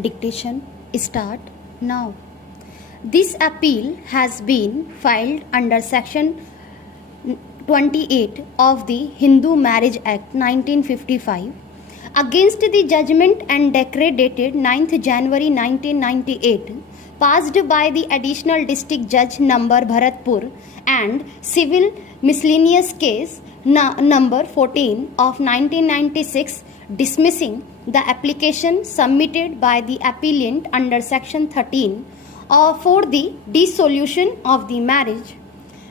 Dictation start now. This appeal has been filed under Section 28 of the Hindu Marriage Act 1955 against the judgment and decree dated 9th January 1998 passed by the Additional District Judge number Bharatpur and Civil Miscellaneous Case number 14 of 1996 dismissing the application submitted by the appellant under Section 13 for the dissolution of the marriage.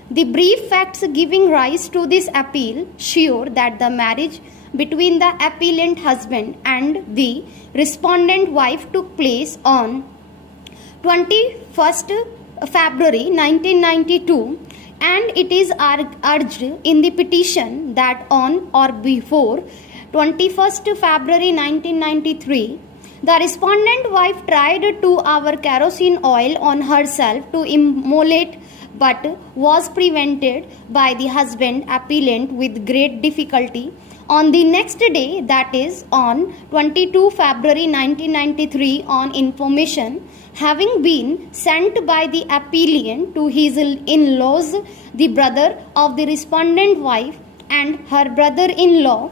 The brief facts giving rise to this appeal show that the marriage between the appellant husband and the respondent wife took place on 21st February 1992, and it is urged in the petition that on or before 21st February 1993, the respondent wife tried to pour kerosene oil on herself to immolate but was prevented by the husband appellant with great difficulty. On the next day, that is on 22 February 1993, on information having been sent by the appellant to his in-laws, the brother of the respondent wife and her brother-in-law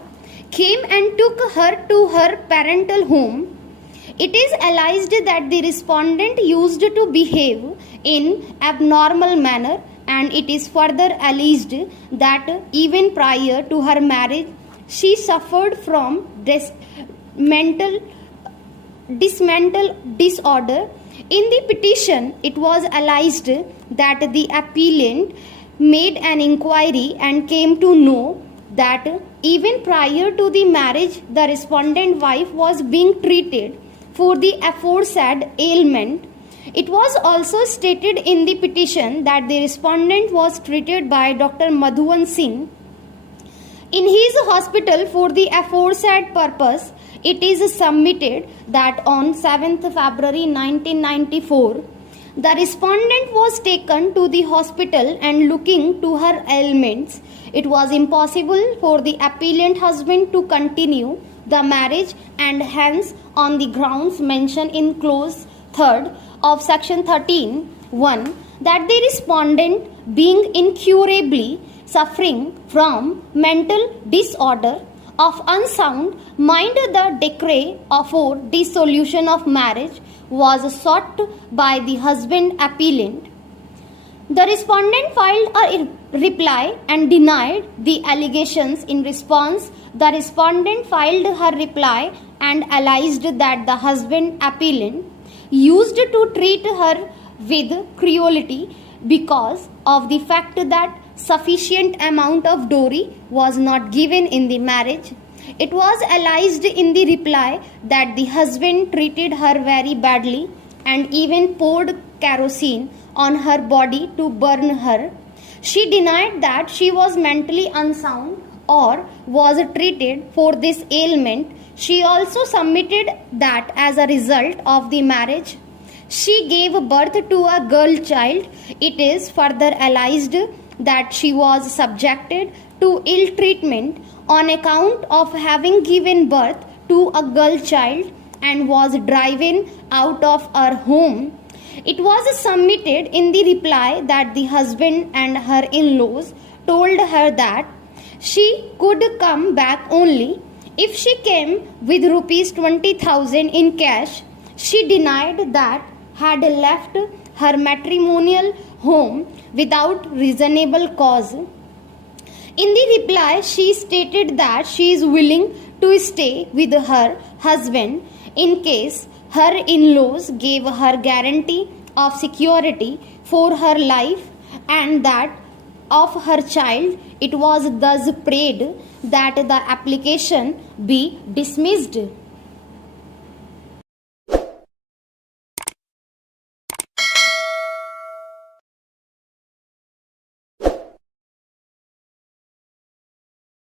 came and took her to her parental home. It is alleged that the respondent used to behave in abnormal manner, and it is further alleged that even prior to her marriage, she suffered from mental disorder. In the petition, it was alleged that the appellant made an inquiry and came to know that even prior to the marriage, the respondent wife was being treated for the aforesaid ailment. It was also stated in the petition that the respondent was treated by Dr. Madhuvan Singh in his hospital for the aforesaid purpose. It is submitted that on 7th February 1994, the respondent was taken to the hospital and looking to her ailments, it was impossible for the appellant husband to continue the marriage, and hence on the grounds mentioned in clause 3rd of section 13(1) that the respondent being incurably suffering from mental disorder of unsound mind, the decree for dissolution of marriage was sought by the husband appellant. The respondent filed a reply and denied the allegations. In response, the respondent filed her reply and alleged that the husband appellant used to treat her with cruelty because of the fact that sufficient amount of dowry was not given in the marriage. It was alleged in the reply that the husband treated her very badly and even poured kerosene on her body to burn her. She denied that she was mentally unsound or was treated for this ailment. She also submitted that as a result of the marriage, she gave birth to a girl child. It is further alleged that she was subjected to ill treatment on account of having given birth to a girl child and was driven out of her home. It was submitted in the reply that the husband and her in-laws told her that she could come back only if she came with rupees 20,000 in cash. She denied that had left her matrimonial home without reasonable cause. In the reply, she stated that she is willing to stay with her husband in case her in-laws gave her guarantee of security for her life and that of her child. It was thus prayed that the application be dismissed.